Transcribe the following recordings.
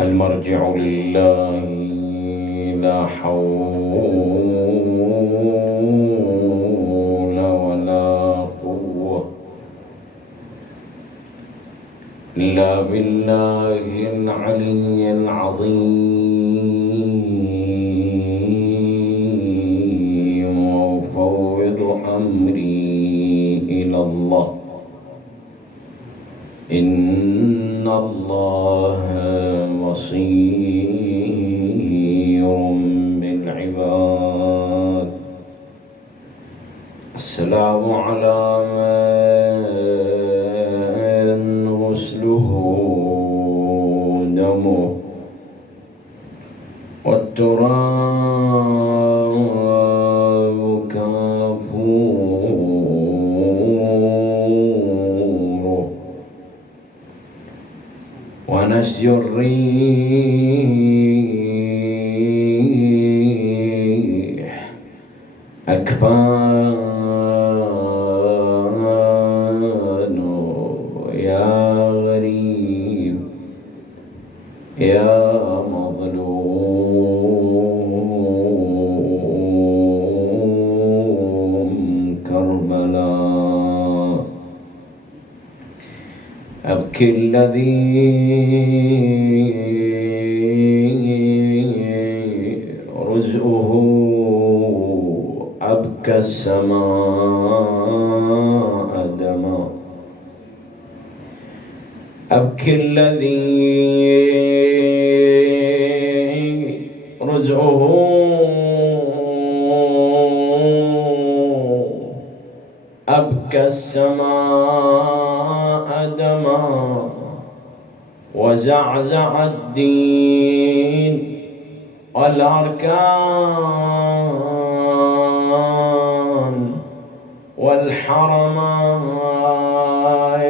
المرجع لله لا حول ولا قوة إلا بالله العلي العظيم وأفوض أمري إلى الله إن الله بصير بالعباد. السلام على من غسله دمه والتراب كافوره ونسج الريح أكفانه يا غريب يا مظلوم كربلاء. أبكي الذي رزقه أبكى السماء دما. أبكي الذي رزقه أبكى السماء دما وزعزع الدين والأركان والحرم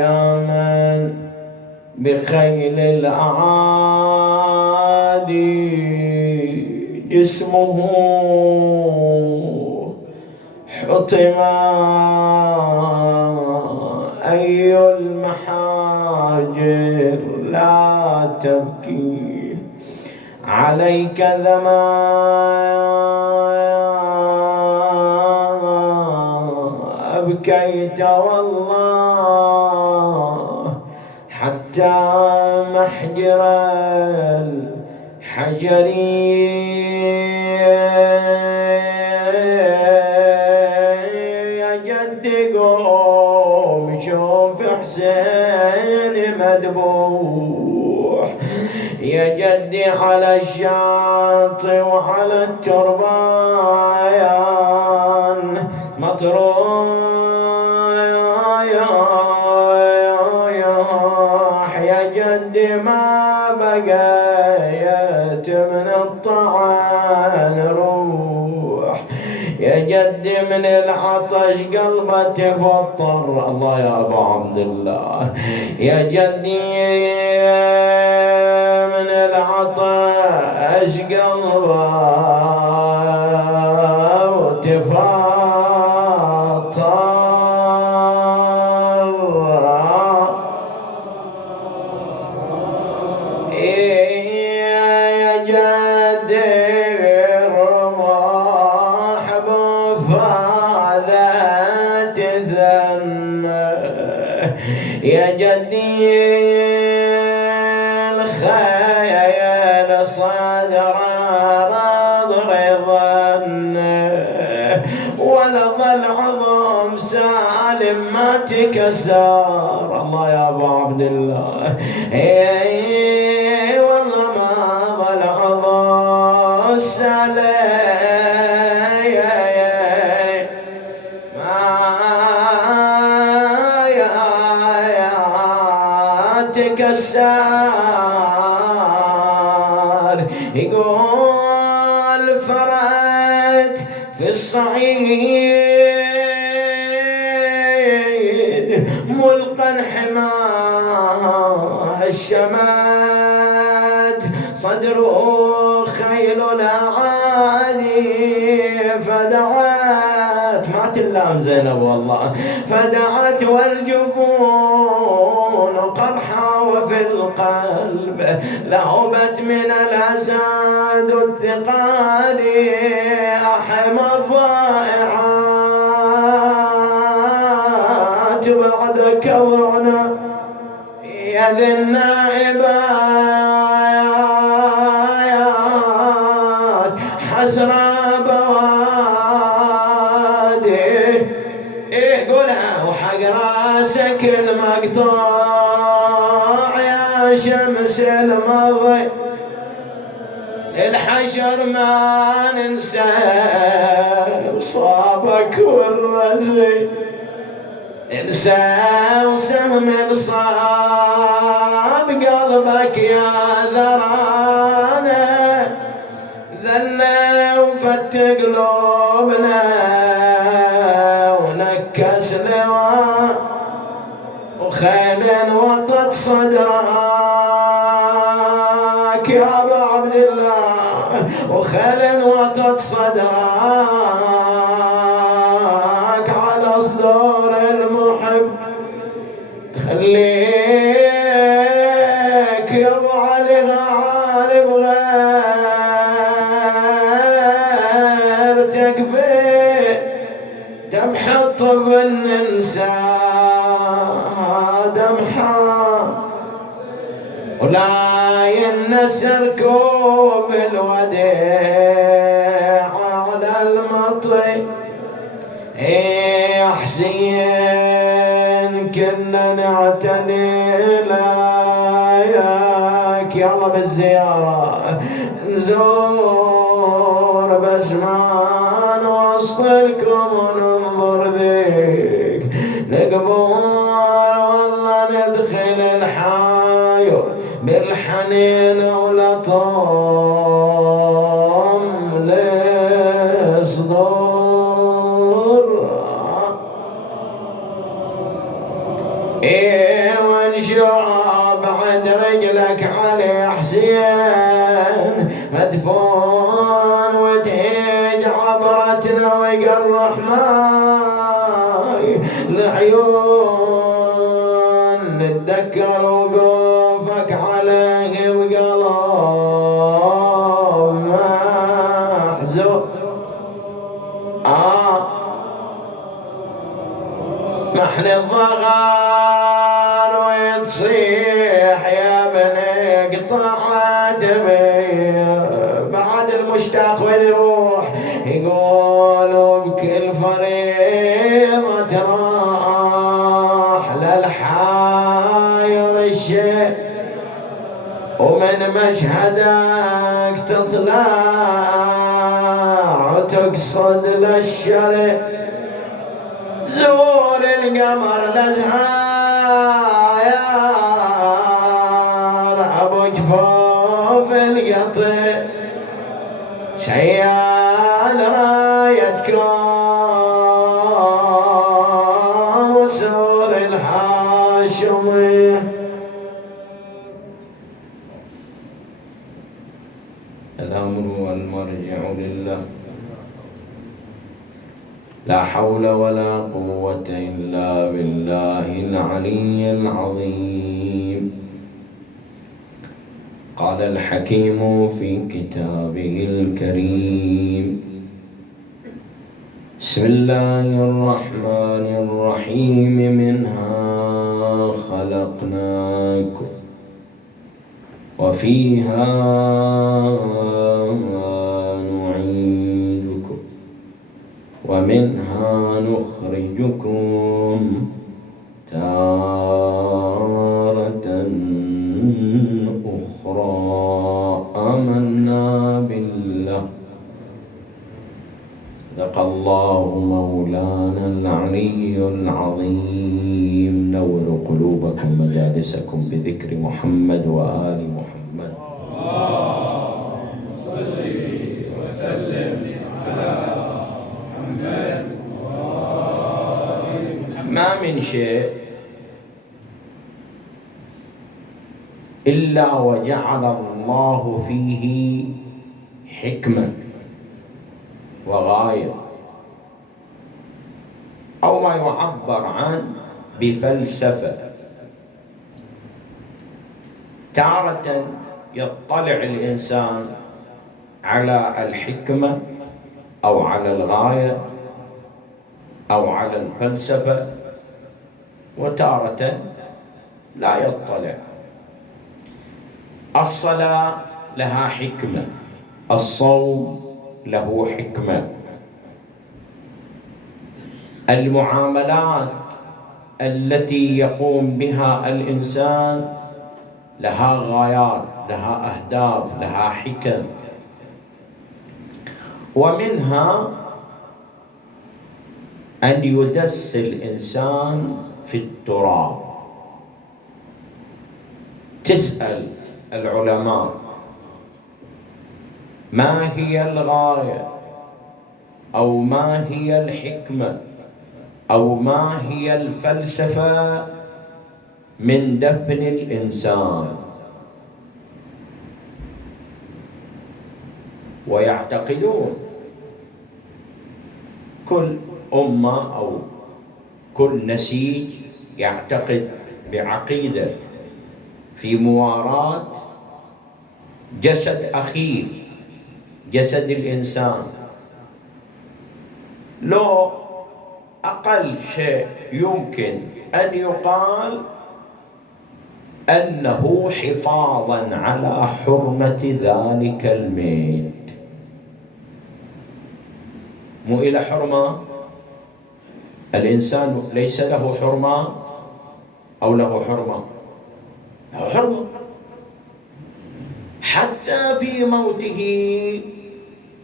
يا من بخيل الأعادي جسمه حطم. أي المحاجر لا تبكي عليك أبكيت والله حتى محجر الحجر يا جدي قوم شوف حسين مذبوح يا جدي على الشاطئ وعلى التربان مطروح يا جدي ما بقيت من الطعن روح يا جدي من العطش قلبه تفطر. الله يا أبو عبد الله يا جدي من العطش قلبه تفطر. يا جدي الرماح بفاذة ذنه يا جدي الخيل صدر رضنه ولظ العظم سالم ما تكسر. الله يا أبو عبد الله والله ما ظل عظم سالم ما تكسر. يقول فرت في الصعيد ملقا حماه الشمات صدره خيل الأعادي فدعت مات الله كلام زينب والله. فدعت والجفون قرحا وفي القلب لهبت من الأساد الثقال أحم الضائعات بعدك وعنا يد النائبات حسرى بوادي قولها وحق راسك المقطوع يا شمس المضي الحشر ما ننسى صابك والرزي انسى وسهم الصاب قلبك يا ذرانا ذلنا وفت قلوبنا ونكس لواء وخيل وطت صدرك يا ابو عبد الله وخيل وطت صدرك على صدور المحب تخليك يا ابو علي غالب غير تكفي دمح الطفل ننسى دمحه ولا ينسى ركوب الوديع على المطي يا حسين كنا نعتني لاياك يلا بالزيارة نزور بس ما نوصلكم وننظر ذيك نقبور والله ندخل الحاير بالحنين ولطم لصدور ونشوف بعد رجلك علي حسين مدفون وتهيج عبرتنا ويقرح ماي العيون نتذكر وقوفك عليه بقلب محزون محن الضغار ويتصيح يا بني قطعت بي بعد المشتاق وين يروح يقولوا بكل فريضة راح للحاير الشيء ومن مشهدك تطلع وتقصد للشرق زور القمر الازهار ابو جفوف القطر شيال رايتكم وسور الحاشميه الامر والمرجع لله لا حول ولا قوة إلا بالله العلي العظيم. قال الحكيم في كتابه الكريم: بسم الله الرحمن الرحيم. منها خلقناكم وفيها نعيدكم ومنها نخرجكم تارة أخرى. آمنا بالله. صدق الله مولانا العلي العظيم. نور قلوبكم مجالسكم بذكر محمد وآل محمد. صل وسلم على محمد وآل محمد. ما من شيء إلا وجعل الله فيه حكمة وغاية. أو ما يعبر عنه بفلسفة. تارة يطلع الإنسان على الحكمة أو على الغاية أو على الفلسفة، وتارة لا يطلع. الصلاة لها حكمة، الصوم له حكمة، المعاملات التي يقوم بها الإنسان لها غايات، لها أهداف، لها حكم. ومنها أن يدس الإنسان في التراب. تسأل العلماء ما هي الغاية أو ما هي الحكمة أو ما هي الفلسفة من دفن الإنسان، ويعتقدون كل أمة أو كل نسيج يعتقد بعقيدة في مواراة جسد أخيه، جسد الإنسان. لو أقل شيء يمكن أن يقال أنه حفاظا على حرمة ذلك الميت. مو إلى حرمة؟ الإنسان ليس له حرمة أو له حرمة؟ له حرمة. حتى في موته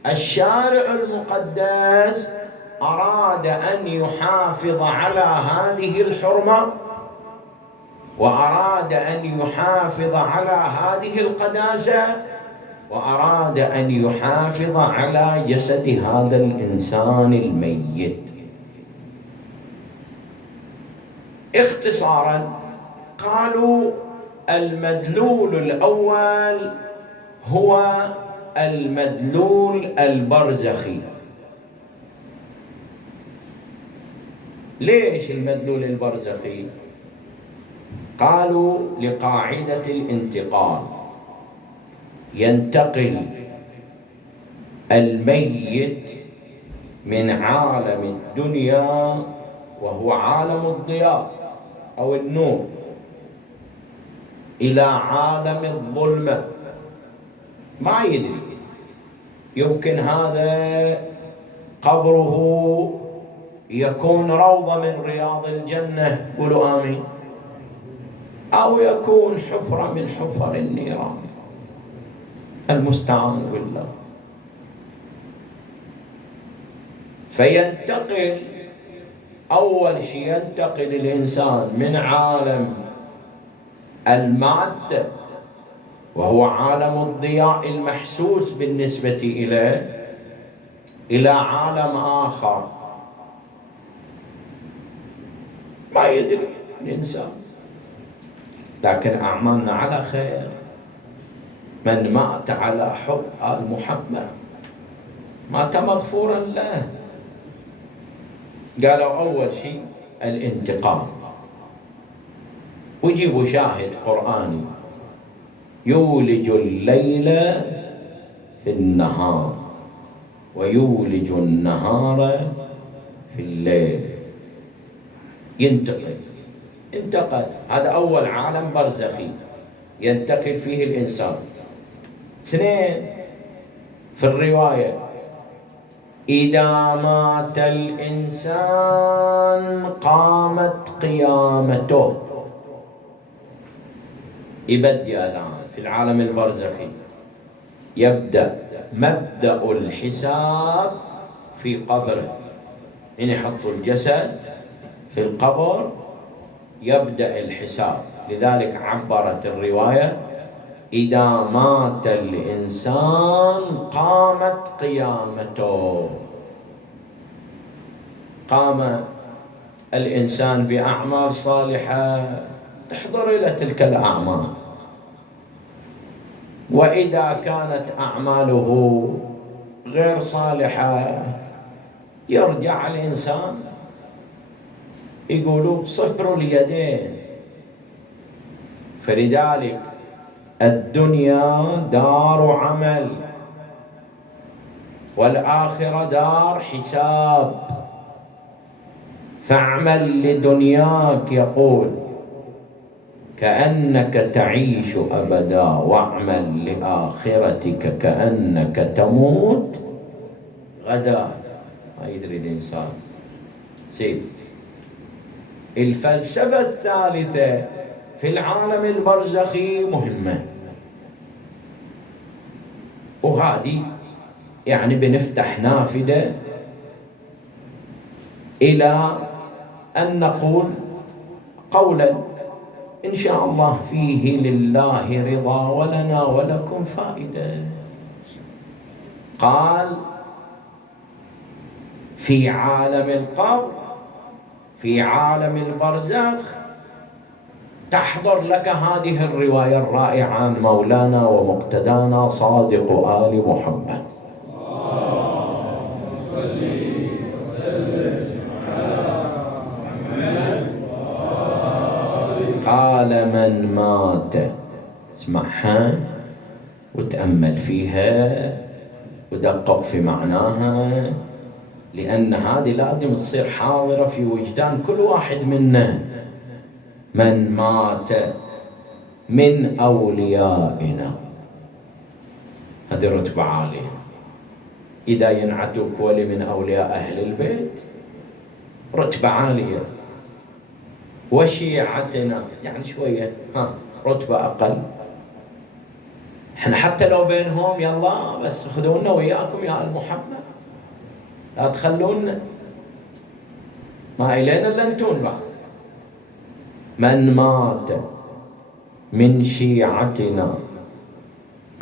الشارع المقدس أراد أن يحافظ على هذه الحرمة، وأراد أن يحافظ على هذه القداسة، وأراد أن يحافظ على جسد هذا الإنسان الميت. اختصارا قالوا المدلول الأول هو المدلول البرزخي. ليش المدلول البرزخي؟ قالوا لقاعدة الانتقال. ينتقل الميت من عالم الدنيا وهو عالم الضياء أو النور إلى عالم الظلمة. ما يدري، يمكن هذا قبره يكون روضة من رياض الجنة، قولوا آمين، أو يكون حفرة من حفر النيران، المستعان بالله. فينتقل، أول شيء ينتقل الإنسان من عالم المادة وهو عالم الضياء المحسوس بالنسبة إليه إلى عالم آخر ما يدري الإنسان، لكن أعمالنا على خير. من مات على حب آل محمد مات مغفورا له. قالوا أول شيء الانتقال، ويجيبوا شاهد قرآني: يولج الليل في النهار ويولج النهار في الليل. انتقل. هذا أول عالم برزخي ينتقل فيه الإنسان. اثنين، في الرواية: إذا مات الإنسان قامت قيامته. يبدأ الآن في العالم البرزخي، يبدأ مبدأ الحساب في قبره. إن يحطوا الجسد في القبر يبدأ الحساب. لذلك عبرت الرواية: إذا مات الإنسان قامت قيامته. قام الإنسان بأعمال صالحة تحضر إلى تلك الأعمال، وإذا كانت أعماله غير صالحة يرجع الإنسان يقولوا صفر اليدين. فلذلك الدنيا دار عمل والآخرة دار حساب، فاعمل لدنياك يقول كأنك تعيش أبدا، واعمل لآخرتك كأنك تموت غدا. ما يدري الإنسان. سيد الفلسفة الثالثة في العالم البرزخي مهمة، وهذه يعني بنفتح نافذة إلى أن نقول قولا إن شاء الله فيه لله رضا ولنا ولكم فائدة. قال في عالم القبر، في عالم البرزخ، تحضر لك هذه الرواية الرائعة عن مولانا ومقتدانا صادق آل محمد. قال من مات، اسمعها وتأمل فيها ودقق في معناها، لأن هذه لازم تصير حاضرة في وجدان كل واحد منا. من مات من أوليائنا، هذه رتبة عالية. إذا ينعتك ولي من أولياء أهل البيت رتبة عالية، وشيعتنا يعني شوية رتبة أقل. احنا حتى لو بينهم يلا بس خذونا وياكم يا آل محمد، لا تخلونا، ما إلينا إلا أنتون بعد. من مات من شيعتنا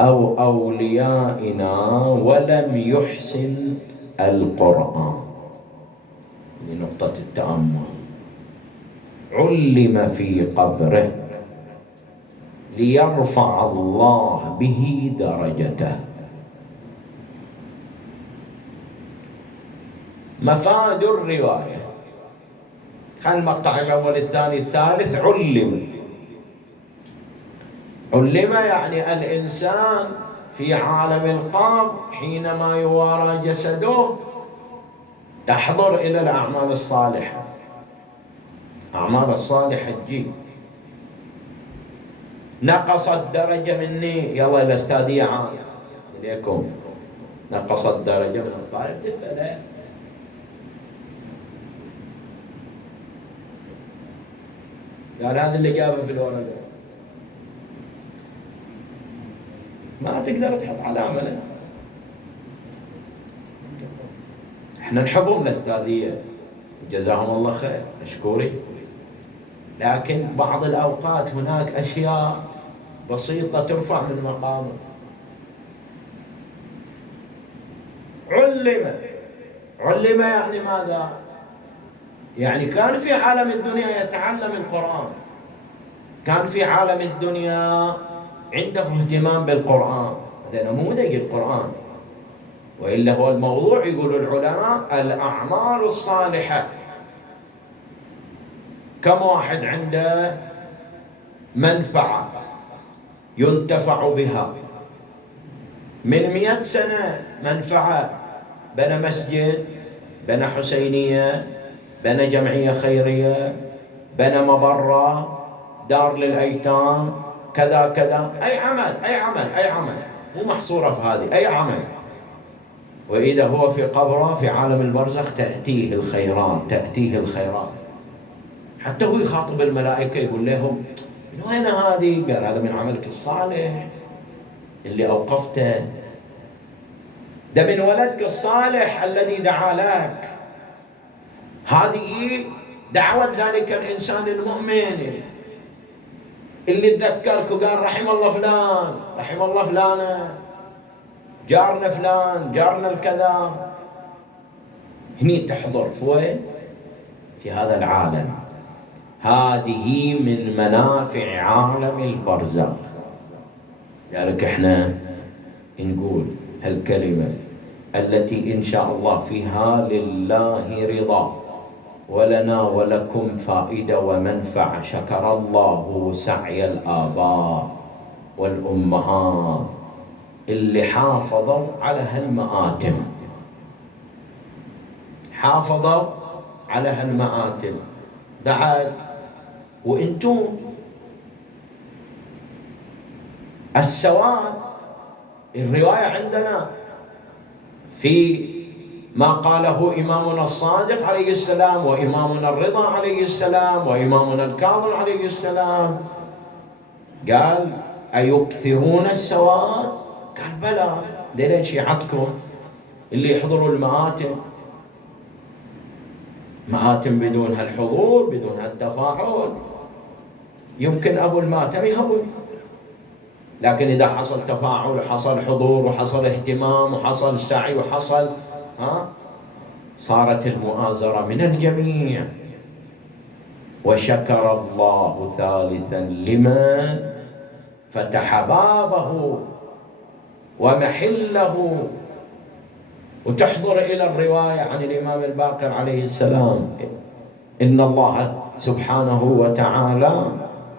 أو أوليائنا ولم يحسن القرآن، لنقطة التأمل، علم في قبره ليرفع الله به درجته. مفاد الرواية، خلينا المقطع الأول الثاني الثالث. علم يعني الإنسان في عالم القبر حينما يوارى جسده تحضر إلى الأعمال الصالحة. أعمال الصالحة تجي. نقصت درجة مني، يلا الأستاذية عام إليكم، نقصت درجة من الطالب دفع. قال هذا اللي جابه في الورقة، ما تقدر تحط علامة له. احنا نحبهم الأستاذية جزاهم الله خير مشكورين، لكن بعض الأوقات هناك أشياء بسيطة ترفع من مقامه. علم يعني ماذا؟ يعني كان في عالم الدنيا يتعلم القرآن، كان في عالم الدنيا عنده اهتمام بالقرآن، هذا نموذج القرآن. وإلا هو الموضوع يقول العلماء الأعمال الصالحة. كم واحد عنده منفعة ينتفع بها من 100 سنة، منفعة، بنى مسجد، بنى حسينية، بنى جمعية خيرية، بنى مبرة، دار للأيتام، كذا كذا، أي عمل مو محصورة في هذه، أي عمل. وإذا هو في قبره في عالم البرزخ تأتيه الخيرات. حتى هو يخاطب الملائكة يقول لهم من وين هذه؟ قال هذا من عملك الصالح اللي أوقفته، ده من ولدك الصالح الذي دعا لك. هذه دعوة ذلك الإنسان المؤمن اللي تذكرك وقال رحم الله فلان، رحم الله فلانة، جارنا فلان، جارنا الكذا. هني تحضر في وين؟ في هذا العالم. هذه من منافع عالم البرزخ. لذلك احنا نقول هالكلمة التي إن شاء الله فيها لله رضا ولنا ولكم فائدة ومنفعة. شكر الله سعي الآباء والأمهات اللي حافظوا على هالمآتم، حافظوا على هالمآتم بعد. وانتم السواد، الرواية عندنا في ما قاله إمامنا الصادق عليه السلام، وإمامنا الرضا عليه السلام، وإمامنا الكاظم عليه السلام، قال: أيكثرون السواد؟ قال: بلى. لين شيعتكم اللي يحضروا المآتم، مآتم بدون هالحضور، بدون هالتفاعل، يمكن أبو الماتم يهون، لكن إذا حصل تفاعل وحصل حضور وحصل اهتمام وحصل سعي وحصل صارت المؤازرة من الجميع. وشكر الله ثالثا لمن فتح بابه ومحله. وتحضر إلى الرواية عن الإمام الباقر عليه السلام: إن الله سبحانه وتعالى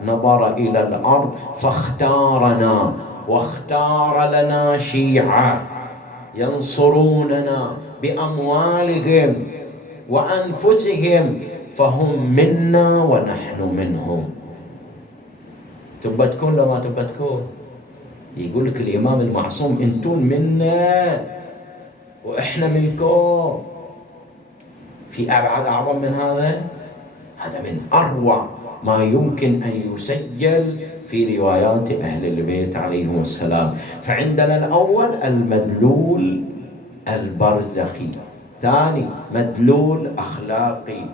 نظر إلى الأرض فاختارنا واختار لنا شيعة ينصروننا بأموالهم وأنفسهم، فهم منا ونحن منهم. تبتكون لما تبتكون. يقول لك الإمام المعصوم: انتون منا وإحنا منكم. في أبعد أعظم من هذا؟ هذا من أروع ما يمكن أن يسجل في روايات أهل البيت عليهم السلام. فعندنا الأول المدلول البرزخي، ثاني مدلول أخلاقي.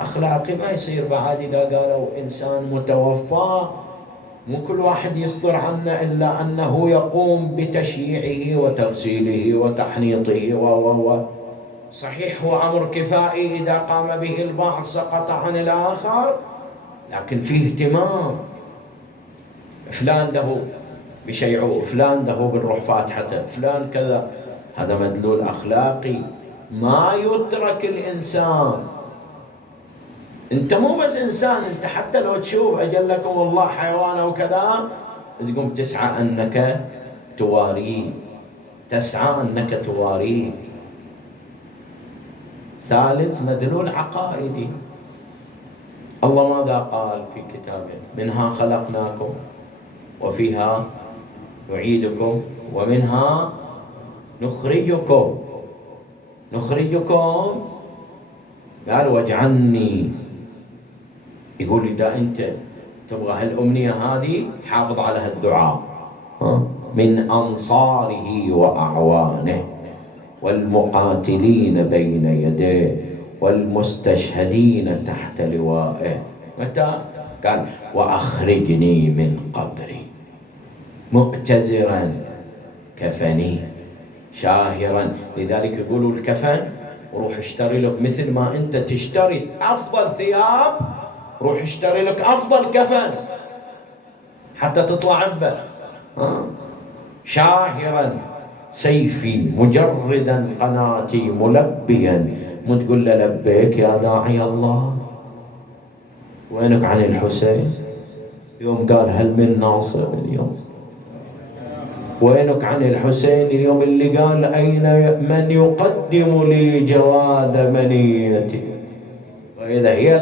أخلاقي ما يصير بعد إذا قالوا إنسان متوفى مو كل واحد يصدر عنه إلا أنه يقوم بتشييعه وتغسيله وتحنيطه صحيح هو أمر كفائي، إذا قام به البعض سقط عن الآخر، لكن فيه اهتمام. فلان له بشيعه، فلان له بالروح فاتحته، فلان كذا. هذا مدلول أخلاقي. ما يترك الإنسان. أنت مو بس إنسان، أنت حتى لو تشوف أجلكم الله حيوان أو كذا، تقوم تسعى أنك تواريه، تسعى أنك تواريه. ثالث مدلول عقائدي. الله ماذا قال في كتابه؟ منها خلقناكم وفيها نعيدكم ومنها نخرجكم. قال: واجعلني. يقول إذا أنت تبغى هالأمنية هذه، حافظ على هالدعاء: من أنصاره وأعوانه والمقاتلين بين يديه والمستشهدين تحت لوائه. متى؟ قال: وأخرجني من قبري مؤتزرا كفني شاهرا. لذلك يقولوا الكفن، روح اشتري لك مثل ما أنت تشتري أفضل ثياب، روح اشتري لك أفضل كفن حتى تطلع به. شاهرا سيفي مجردا قناتي ملبيا. مو تقول له لبيك يا داعي الله؟ وينك عن الحسين يوم قال هل من ناصر اليوم؟ وينك عن الحسين اليوم اللي قال أين من يقدم لي جواد منيتي؟ وإذا هي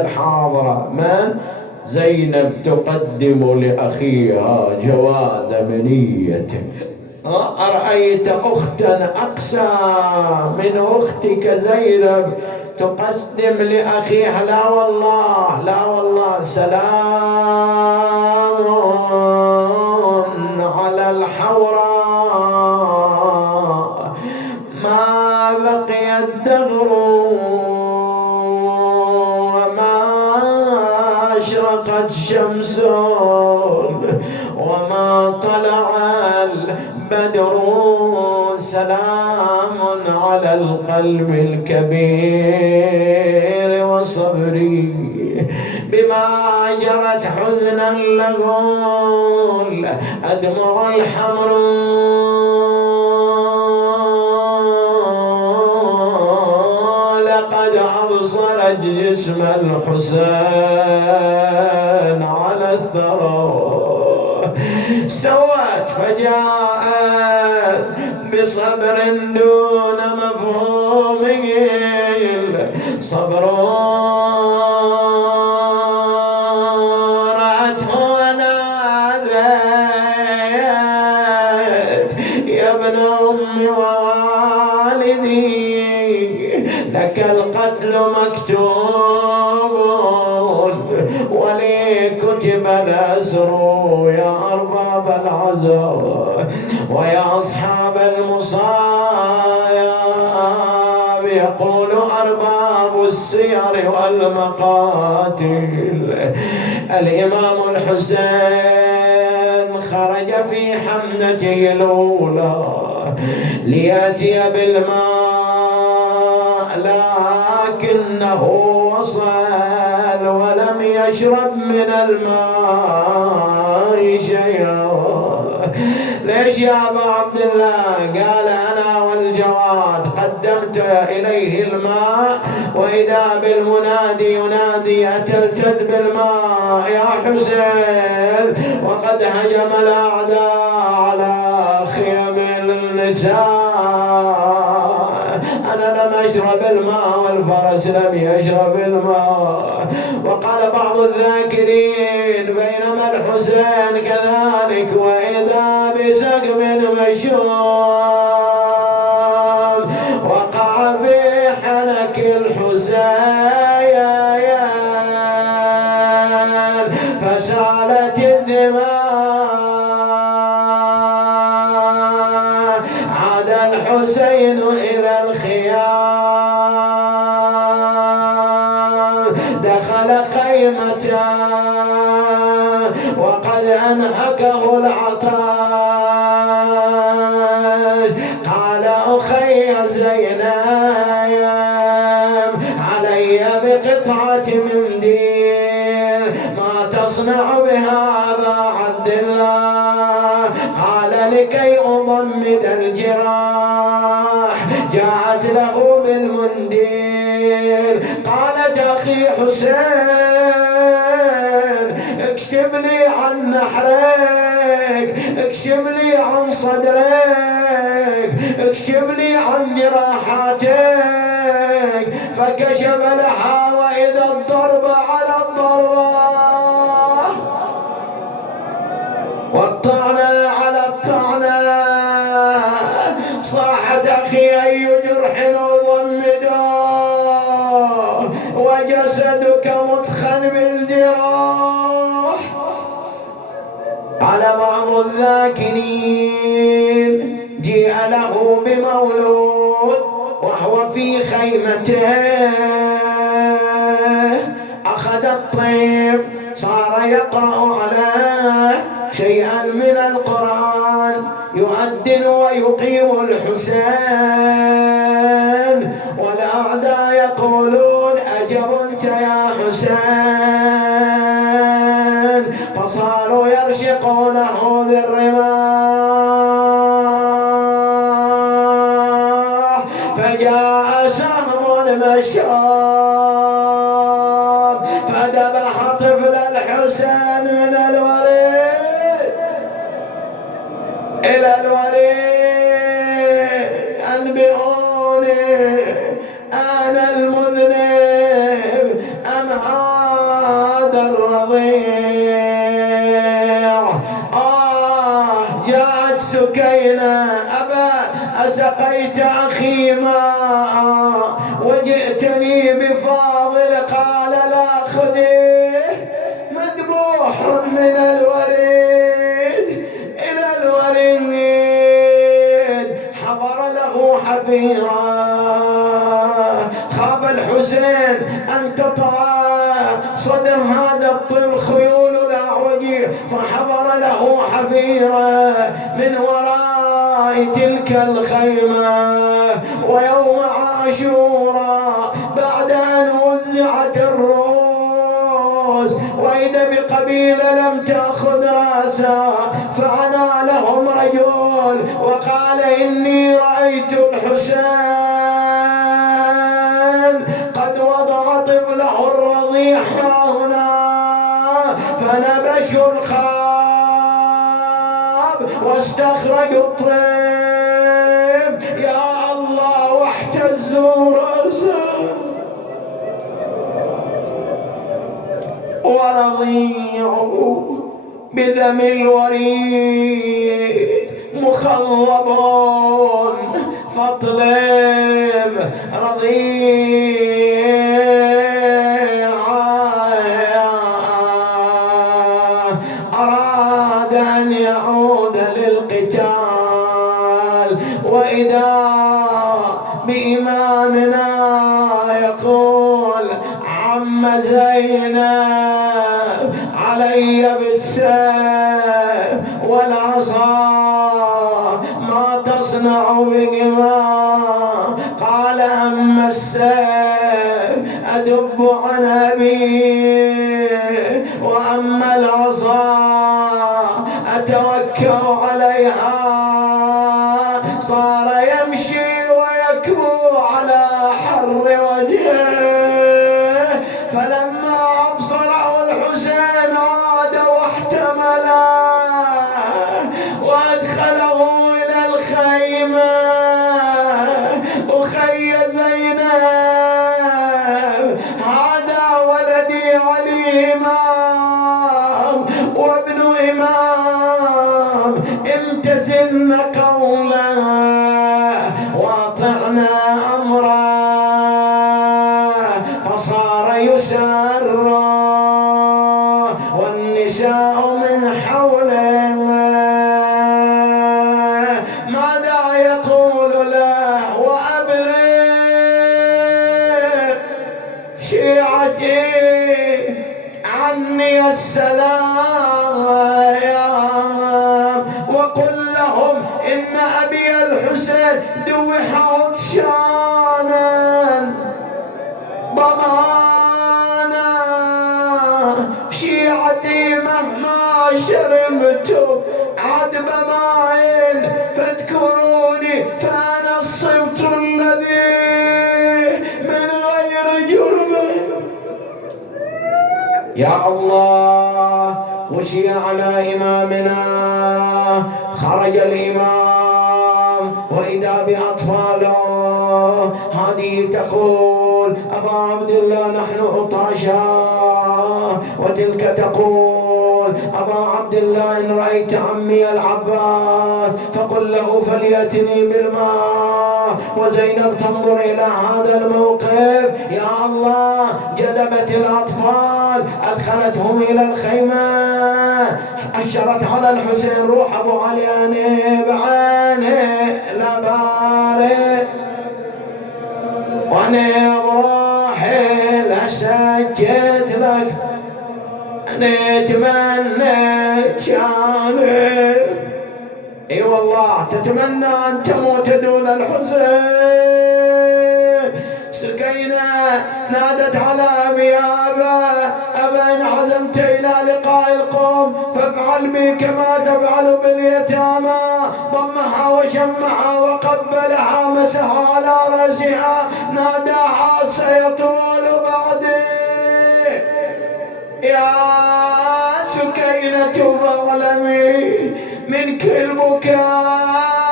الحاضرة من؟ زينب تقدم لأخيها جواد منيته. أرأيت أختا أقسى من أختك زينب تقدم لأخيها؟ لا والله. سلام على الحوراء ما بقي الدهر وما أشرقت شمس وما طلع البدر. سلام على القلب الكبير وصبري بما جرت حزنا له الأدمع الحمر. حصلت جسم الحسين على الثرى سوت فجاءت بصبر دون مفهومه صبر رأته ونادت يا ابن أمي ووالدي لك القتل مكتوب ولي كتب الأسر يا أرباب العزاء ويا أصحاب المصايب يقول أرباب السير والمقاتل الإمام الحسين خرج في حملته الأولى ليأتي بالماء لكنه وصل ولم يشرب من الماء شيئا. ليش يا أبا عبد الله؟ قال أنا والجواد قدمت إليه الماء وإذا بالمنادي ينادي أتلتد بالماء يا حسين وقد هجم الأعداء على خيم النساء. أنا لم أشرب الماء والفرس لم يشرب الماء. وقال بعض الذاكرين بينما الحسين كذلك وإذا بسقم مشوم وقع في حنك الحسين فسالت الدماء عاد الحسين إلى الخيام دخل خيمته وقد أنهكه العطاش. قال أخي زينب علي بقطعة منديل ما تصنع بها أبا عبد الله؟ قال لكي أضمد الجراح. جاءت له بالمنديل قالت أخي حسين اكشف لي عن نحرك اكشف لي عن صدرك اكشف لي عن جراحاتك. فكشف لها وإذا الضرب على الضربة والطعنة على الطعنة. صاحت أخي أي جرح أضمده وجسدك مدخن بالجراح. على بعض الذاكرين جيء له بمولود وهو في خيمته أخذ الطيب صار يقرأ عليه شيئا من القرآن يؤذن ويقيم الحسين والأعداء يقولون أجبنت يا حسين فصاروا يرشقونه بالرماح. فجاء سهم مشام فذبح طفل الحسين من الوريد إلى الوريد. أنبئوني أنا المذنب أم هذا الرضيع؟ جاءت سكينة أبا أسقيت أخي ماء وجئتني بفاضل. قال لا خذيه مذبوح من الوريد إلى الوريد. حضر له حفيرا خاب الحسين أن تطأ صدر هذا الطفل خيول الأعوجي فحضر له حفيرا من وراء تلك الخيمة. ويوم عاشوراء بعد أن وزعت الرؤوس وإذا بقبيلة لم تأخذ رأسا فعنا لهم رجل وقال إني رأيت الحسين قد وضع أضيحها هنا. فنبشوا الخاب واستخرجوا الطيب يا الله واحتزوا رأسه ورضيعوا بدم الوريد مخضب فاطلب رضيعا. أراد أن يعود للقتال وإذا بإمامنا يقول عم زينب علي بالسيف والعصا ما تصنع بهما؟ قال أما السيف أدب عن أبيه وأما العصا أتوكل عليها. صار يمشي ويكبو على حر وجهه. فلما أبصره الحسين عاد واحتمله وأدخله إلى الخيمة. أخي زينب هذا ولدي علي إمام وابن إمام، امتثلن قوله واطعنا أمره. فصار يسر والنساء من حوله. ماذا يقول له؟ وأبلغ شيعتي عني السلام وقل لهم إن أبي الحسين دوح عطشانا ضمانا. شيعتي مهما شربت عذب ماء فاذكروني فأنا الصفت الذي من غير جرم. يا الله خشي على إمامنا. خرج الإمام وإذا بأطفاله. هذه تقول أبا عبد الله نحن عطاشا، وتلك تقول أبا عبد الله إن رأيت عمي العباس فقل له فليأتني بالماء. وزينب تنظر إلى هذا الموقف. يا الله جذبت الأطفال أدخلتهم إلى الخيمة. أشرت على الحسين روح أبو علي أنا بعيني لا باري وأنا بروحي لا سكت لك أنا أتمنى كاني. اي والله تتمنى ان تموت دون الحسين. سكينة نادت على ابي ابا ان عزمت الى لقاء القوم فافعل بي كما تفعل باليتامى. ضمها وشمها وقبلها مسح على راسها ناداها سيطول بعدي. يا سكينة فاعلمي من كل بكاء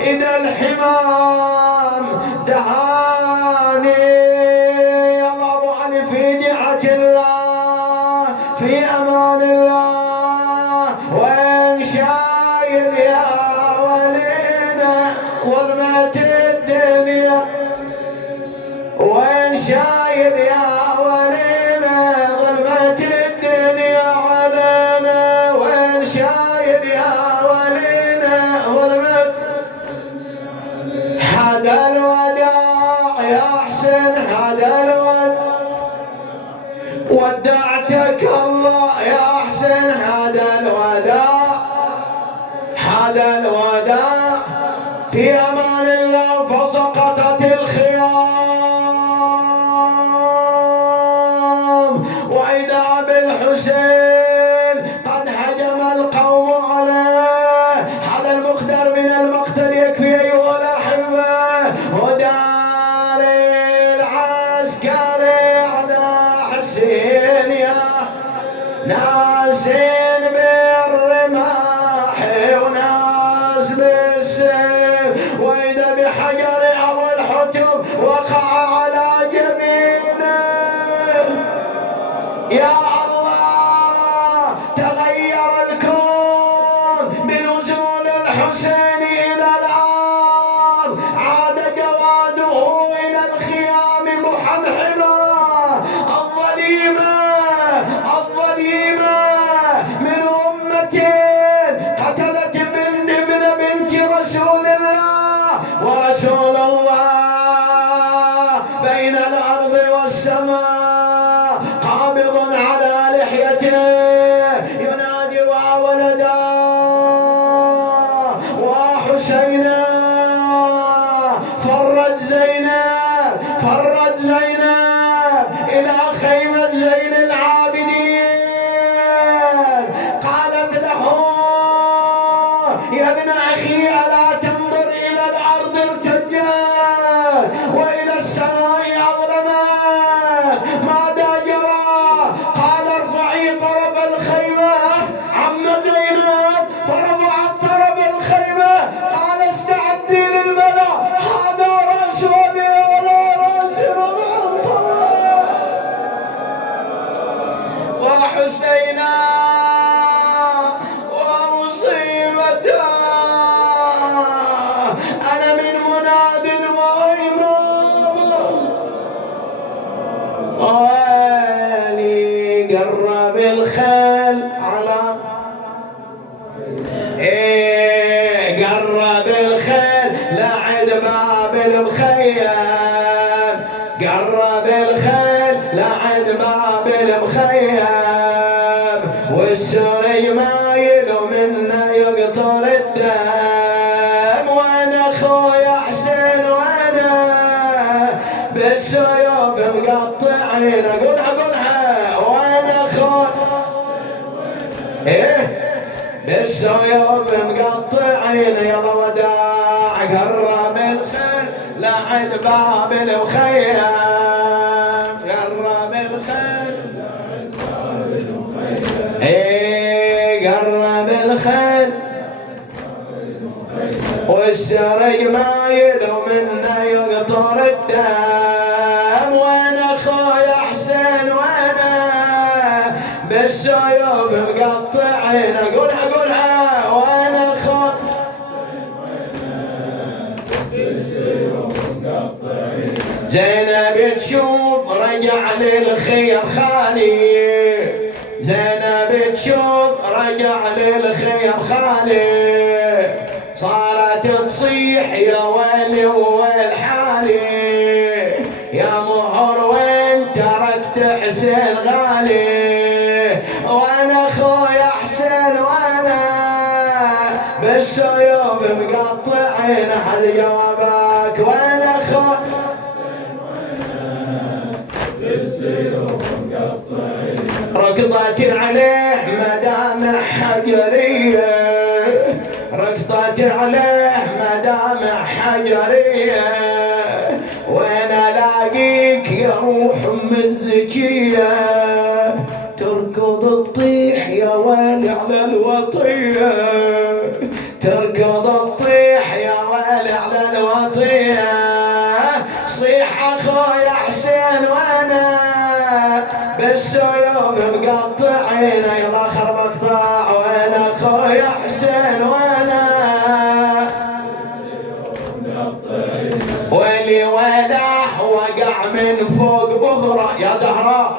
إذا الحمام دعاني. الله أبو علي في دعة الله في أمان الله. وين شايل يا ولينا ظلمة الدنيا؟ وين شايل يا ولينا ظلمة الدنيا علينا؟ وين شايل يا ولينا ظلمة؟ هذا الوداع يا حسين هذا الوداع ودعتك الله يا حسين هذا الوداع هذا الوداع في أمان الله. فسقطت الخيام وإذا بالحسين قد هجم القوم عليه. هذا المخدر من المقتل يكفي أيها الأحبة. ودار العسكر على حسين يا ناسين بالرماح وناس بالسيف، واذا بحجر ابو الحتم وقع على جبينه. يا الله تغير الكون بنزول الحسين الى الارض، عاد جواده الى الخيام محمحما. الظليمة من أمة قتلت ابن بنت رسول الله، ورسول الله بين الأرض والسماء قابض على لحيته ينادي وولدا وحسينا. فرت زينب إلى خيمة زين العابدين، قالت له يا ابن أخي ألا تنظر إلى الأرض ارتجت وإلى السماء أظلمت، ماذا جرى؟ قال ارفعي طرف الخيمة. عم زينب فرفعت طرف الخيمة، قال استعدي للبلاء، هذا رأس أبي ولا رأس ربع طوال. وحسينا ومصيبته أنا من مناد وإمام، ويلي قرب الخيل على قرب الخيل لعد باب المخيم، قرب الخيل لعد باب المخيم، والسري مايل منه يقطر الدم، وانا اخويا حسين وانا بالسيوف مقطعين. اقولها وانا اخويا بالسيوف مقطعين. يلا وداع قرب الخيل لعد باب المخيم، قرب الخيل لعد باب المخيم، قرب الخيل والسرج مايل منه يقطر الدم، وانا اخويا حسين وانا بالسيوف مقطعين. اقولها وانا اخويا زينب تشوف رجع للخير خالي، زينب تشوف رجع للخير خالي، صارت تصيح يا ويلي وويل حالي، يا مهر وين تركت حسين غالي، وانا اخويا حسين وانا بالسيوف مقطعين. هذا جوابك وانا اخويا ركضت عليه مدامع حجرية، ركضت عليه مدامع حجرية، وين الاقيك يا روح ام الزكية، تركض تطيح يا ويلي على الوطية، تركض تطيح يا ويلي على الوطية، صيح اخويا حسين وانا بالسيوف مقطعين. يلا اخر مقطع وانا اخويا حسين وانا ويلي ويله وقع من فوق بهرة يا زهراء،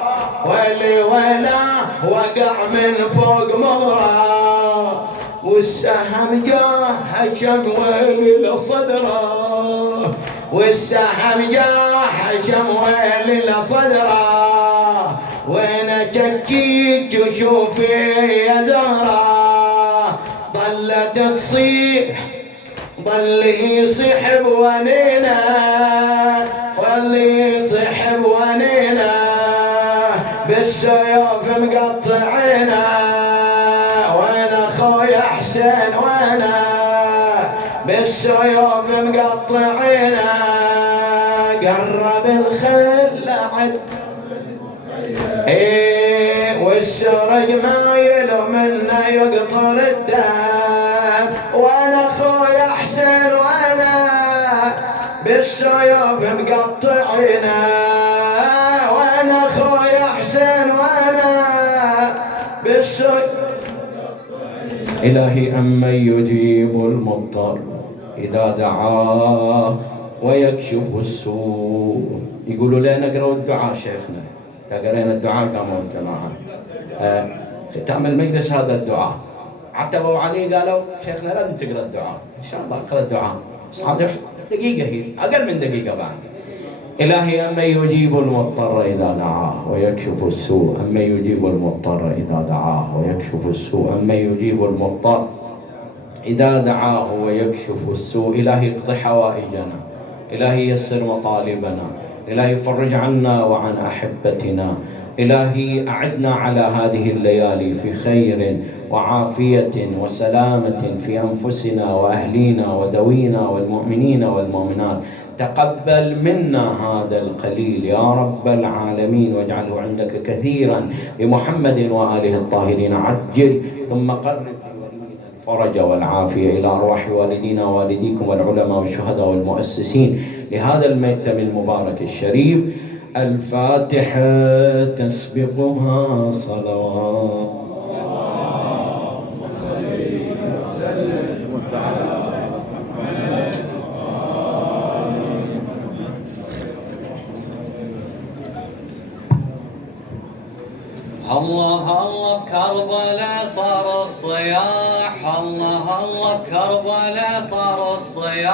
ويلي ويله وقع من فوق مهرة، والسهم جاه هشم ويلي لصدره، والسهم جاه هشم ويلي لصدره، وين تبكيك وشوفي يا زهرة، ظلت تصيح ظل يصيح بونينا، ظل يصيح بونينا، بالسيوف مقطعينا، وين اخويا حسين وانا بالسيوف مقطعينا، قرب الخيل لعد ايه والسرج مايل منه يقطر الدم، وانا خويا حسين وانا بالسيوف مقطعنا، وانا خويا حسين وانا بالسيوف. إلهي أمن يجيب المضطر إذا دعاه ويكشف السوء. يقولوا لنا نقرأ الدعاء شيخنا، قرينا الدعاء قاموا الجماعة ختام المجلس هذا الدعاء. عتبوا علي قالوا شيخنا لازم تقرأ الدعاء. إن شاء الله أقرأ الدعاء صادق دقيقة، هي أقل من دقيقة بعد. إلهي أمن يجيب المضطر إذا دعاه ويكشف السوء، أمن يجيب المضطر إذا دعاه ويكشف السوء، أمن يجيب المضطر إذا دعاه ويكشف السوء. إلهي اقض حوائجنا، إلهي يسر مطالبنا، إلهي فرج عنا وعن أحبتنا، إلهي أعدنا على هذه الليالي في خير وعافية وسلامة في أنفسنا وأهلينا وذوينا والمؤمنين والمؤمنات. تقبل منا هذا القليل يا رب العالمين، واجعله عندك كثيرا بمحمد وآله الطاهرين. عجل ثم قرب الفرج والعافية إلى أرواح والدينا ووالديكم والعلماء والشهداء والمؤسسين لهذا المأتم المبارك الشريف. الفاتحة تسبقها صلوات. الله الله بكربلاء صار الصياح، الله الله بكربلاء صار الصياح.